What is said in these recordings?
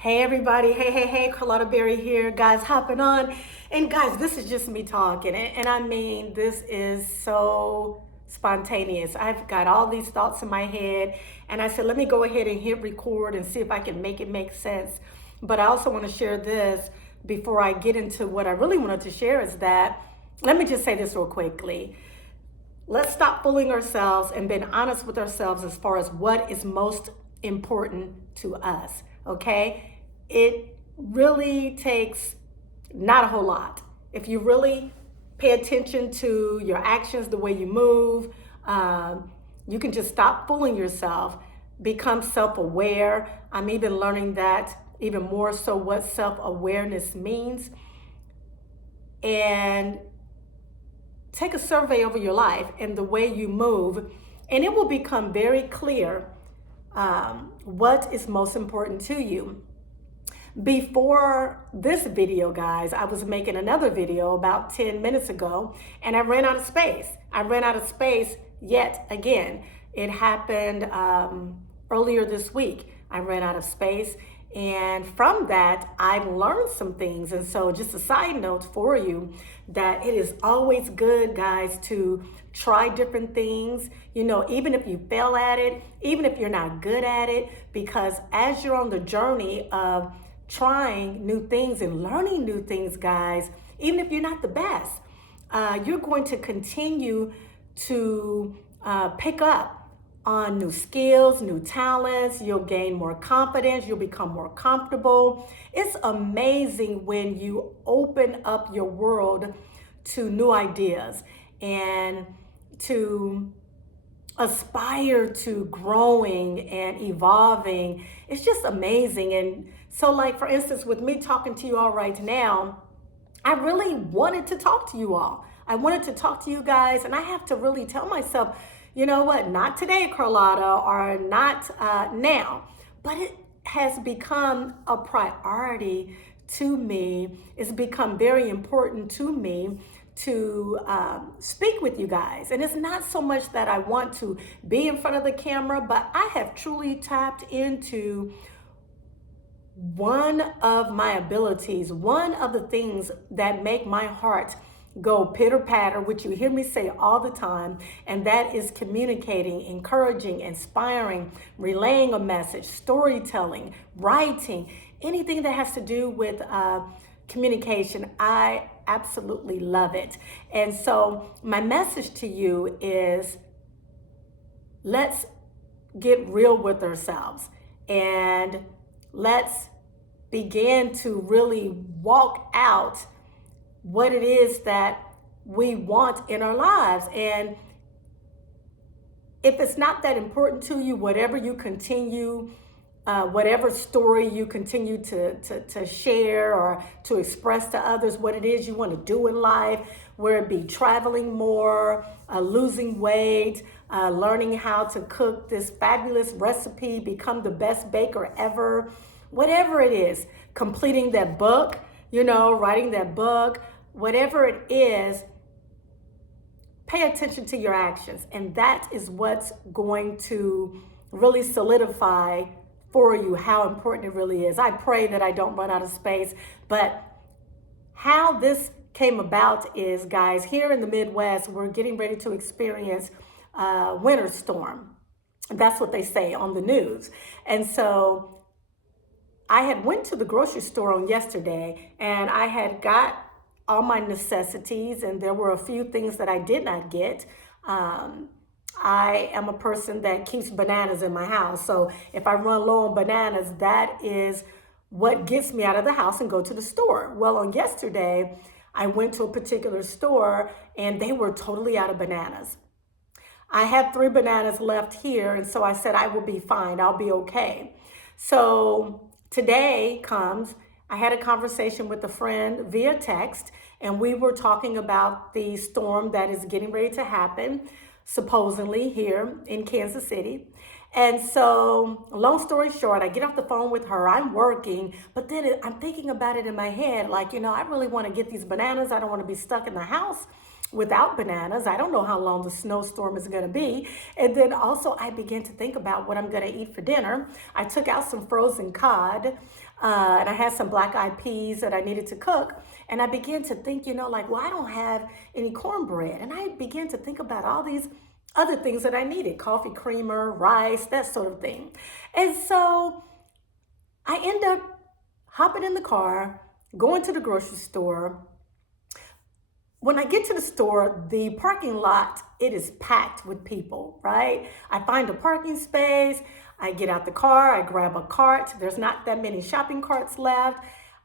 Hey everybody, hey, Carlotta Berry here, guys, hopping on. And guys, this is just me talking. And I mean, this is so spontaneous. I've got all these thoughts in my head, and I said, let me go ahead and hit record and see if I can make it make sense. But I also want to share this before I get into what I really wanted to share is that, let me just say this real quickly. Let's stop fooling ourselves and being honest with ourselves as far as what is most important to us, okay? It really takes not a whole lot. If you really pay attention to your actions, the way you move, you can just stop fooling yourself, become self aware. I'm even learning that even more so what self awareness means. And take a survey over your life and the way you move, and it will become very clear what is most important to you. Before this video, guys, I was making another video about 10 minutes ago, and I ran out of space. I ran out of space yet again. It happened earlier this week. I ran out of space, and from that, I've learned some things. And so just a side note for you that it is always good, guys, to try different things, you know, even if you fail at it, even if you're not good at it, because as you're on the journey of trying new things and learning new things, guys, even if you're not the best, you're going to continue to pick up on new skills, new talents. You'll gain more confidence. You'll become more comfortable. It's amazing when you open up your world to new ideas and to aspire to growing and evolving. It's just amazing. And so, like, for instance, with me talking to you all right now, I really wanted to talk to you all. I wanted to talk to you guys, and I have to really tell myself, you know what, not today, Carlotta, or not now. But it has become a priority to me. It's become very important to me to speak with you guys. And it's not so much that I want to be in front of the camera, but I have truly tapped into one of my abilities, one of the things that make my heart go pitter patter, which you hear me say all the time, and that is communicating, encouraging, inspiring, relaying a message, storytelling, writing, anything that has to do with communication. I absolutely love it. And so my message to you is, let's get real with ourselves and let's begin to really walk out what it is that we want in our lives. And if it's not that important to you, whatever you continue, whatever story you continue to share or to express to others what it is you want to do in life, where it be traveling more, losing weight, learning how to cook this fabulous recipe, become the best baker ever, whatever it is, completing that book, you know, writing that book, whatever it is, pay attention to your actions. And that is what's going to really solidify for you how important it really is. I pray that I don't run out of space, but how this came about is, guys, here in the Midwest, we're getting ready to experience a winter storm. That's what they say on the news. And so I had went to the grocery store on yesterday, and I had got all my necessities, and there were a few things that I did not get. I am a person that keeps bananas in my house. So if I run low on bananas, that is what gets me out of the house and go to the store. Well, on yesterday, I went to a particular store and they were totally out of bananas. I had 3 bananas left here, and so I said, I will be fine. I'll be okay. So today comes, I had a conversation with a friend via text, and we were talking about the storm that is getting ready to happen, supposedly here in Kansas City. And so, long story short, I get off the phone with her. I'm working, but then I'm thinking about it in my head, like, you know, I really want to get these bananas. I don't want to be stuck in the house. without bananas. I don't know how long the snowstorm is going to be. And then also I began to think about what I'm going to eat for dinner. I took out some frozen cod, and I had some black eyed peas that I needed to cook. And I began to think, like, well, I don't have any cornbread. And I began to think about all these other things that I needed: coffee creamer, rice, that sort of thing. And so I end up hopping in the car, going to the grocery store. When I get to the store, the parking lot, it is packed with people, right? I find a parking space, I get out the car, I grab a cart. There's not that many shopping carts left.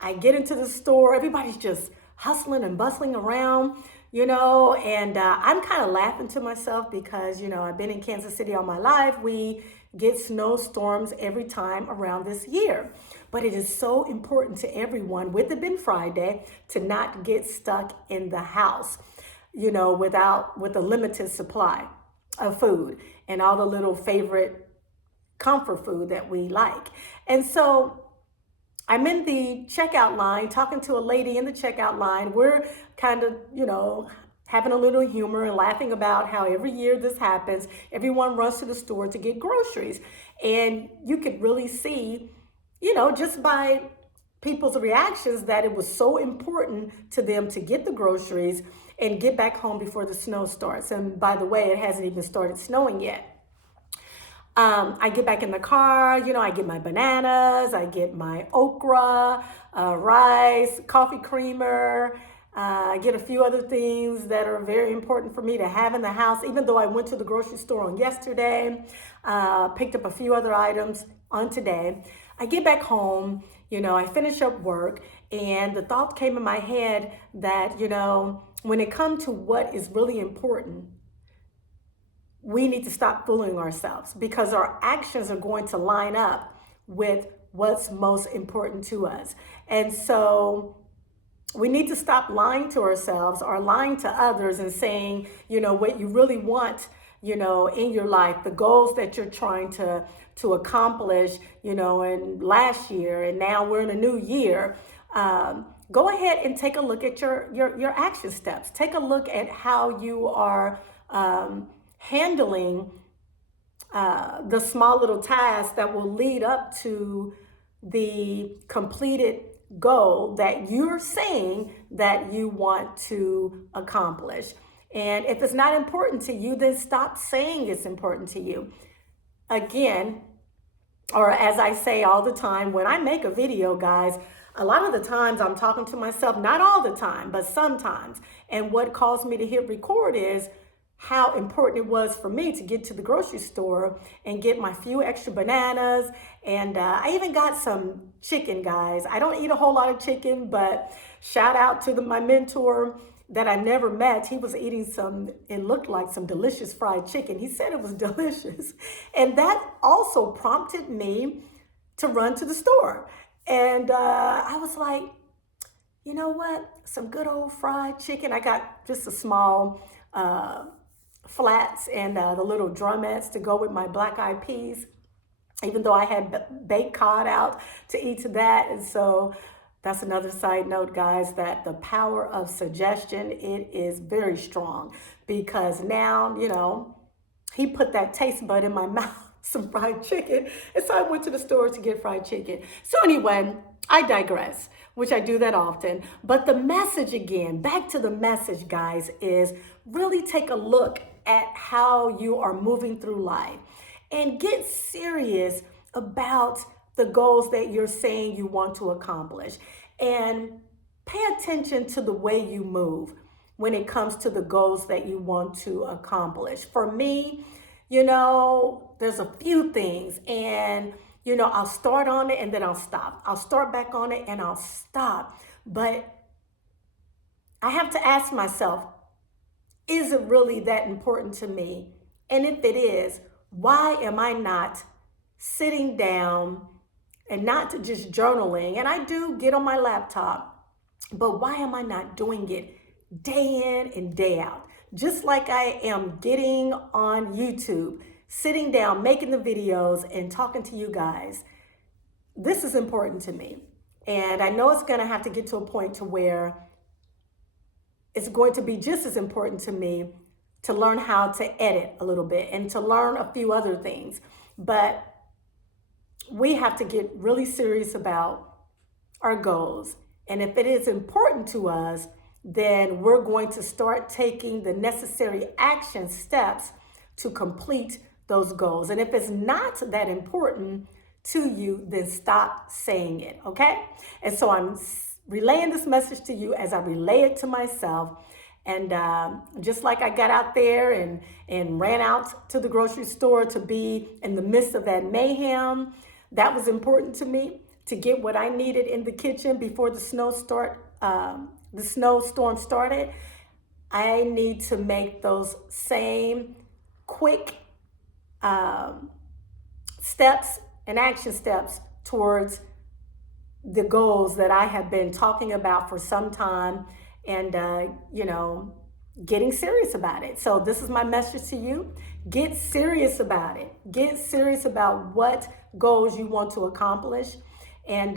I get into the store, everybody's just hustling and bustling around, and I'm kind of laughing to myself because, I've been in Kansas City all my life. We get snowstorms every time around this year. But it is so important to everyone, with it being Friday, to not get stuck in the house, with a limited supply of food and all the little favorite comfort food that we like. And so I'm in the checkout line talking to a lady in the checkout line. We're kind of, having a little humor and laughing about how every year this happens. Everyone runs to the store to get groceries. And you could really see, just by people's reactions, that it was so important to them to get the groceries and get back home before the snow starts. And by the way, it hasn't even started snowing yet. I get back in the car, I get my bananas, I get my okra, rice, coffee creamer. I get a few other things that are very important for me to have in the house, even though I went to the grocery store on yesterday, picked up a few other items on today. I get back home, I finish up work, and the thought came in my head that, when it comes to what is really important, we need to stop fooling ourselves, because our actions are going to line up with what's most important to us. And so we need to stop lying to ourselves or lying to others and saying, what you really want, in your life, the goals that you're trying to accomplish, in last year, and now we're in a new year. Go ahead and take a look at your action steps. Take a look at how you are handling the small little tasks that will lead up to the completed goal that you're saying that you want to accomplish. And if it's not important to you, then stop saying it's important to you. Again, or as I say all the time, when I make a video, guys, a lot of the times I'm talking to myself, not all the time, but sometimes. And what caused me to hit record is how important it was for me to get to the grocery store and get my few extra bananas. And I even got some chicken, guys. I don't eat a whole lot of chicken, but shout out to my mentor that I never met. He was eating it looked like some delicious fried chicken. He said it was delicious. And that also prompted me to run to the store. And I was like, you know what? Some good old fried chicken. I got just a small flats and the little drumettes to go with my black eyed peas, even though I had baked cod out to eat to that. And so that's another side note, guys, that the power of suggestion, it is very strong, because now, he put that taste bud in my mouth, some fried chicken. And so I went to the store to get fried chicken. So anyway, I digress, which I do that often. But the message, again, back to the message, guys, is really take a look at how you are moving through life and get serious about the goals that you're saying you want to accomplish, and pay attention to the way you move when it comes to the goals that you want to accomplish. For me, there's a few things, and I'll start on it and then I'll stop. I'll start back on it and I'll stop. But I have to ask myself, is it really that important to me? And if it is, why am I not sitting down and not just journaling? And I do get on my laptop, but why am I not doing it day in and day out? Just like I am getting on YouTube, sitting down, making the videos and talking to you guys. This is important to me. And I know it's going to have to get to a point to where it's going to be just as important to me to learn how to edit a little bit and to learn a few other things. But we have to get really serious about our goals. And if it is important to us, then we're going to start taking the necessary action steps to complete those goals. And if it's not that important to you, then stop saying it, okay? And so I'm relaying this message to you as I relay it to myself. And just like I got out there and ran out to the grocery store to be in the midst of that mayhem, that was important to me to get what I needed in the kitchen before the snowstorm started. I need to make those same quick steps and action steps towards the goals that I have been talking about for some time, and getting serious about it. So this is my message to you. Get serious about it. Get serious about what goals you want to accomplish. And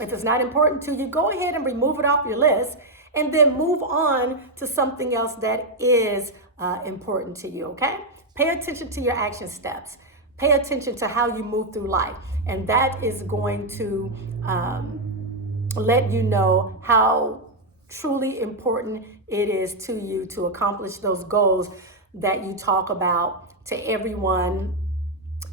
if it's not important to you, go ahead and remove it off your list and then move on to something else that is important to you, okay? Pay attention to your action steps. Pay attention to how you move through life. And that is going to let you know how truly important it is to you to accomplish those goals that you talk about to everyone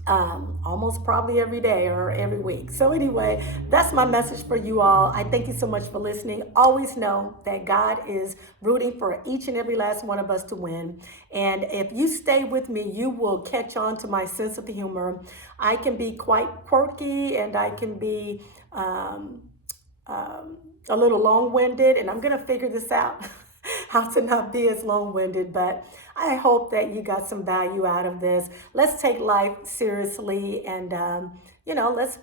almost probably every day or every week. So anyway, that's my message for you all. I thank you so much for listening. Always know that God is rooting for each and every last one of us to win. And if you stay with me, you will catch on to my sense of humor. I can be quite quirky, and I can be a little long-winded, and I'm going to figure this out how to not be as long-winded, but I hope that you got some value out of this. Let's take life seriously, and let's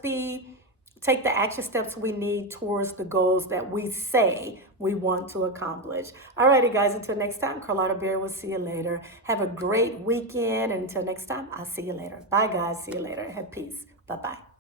take the action steps we need towards the goals that we say we want to accomplish. All righty, guys, until next time, Carlotta Berry will see you later. Have a great weekend. And until next time, I'll see you later. Bye, guys. See you later. Have peace. Bye-bye.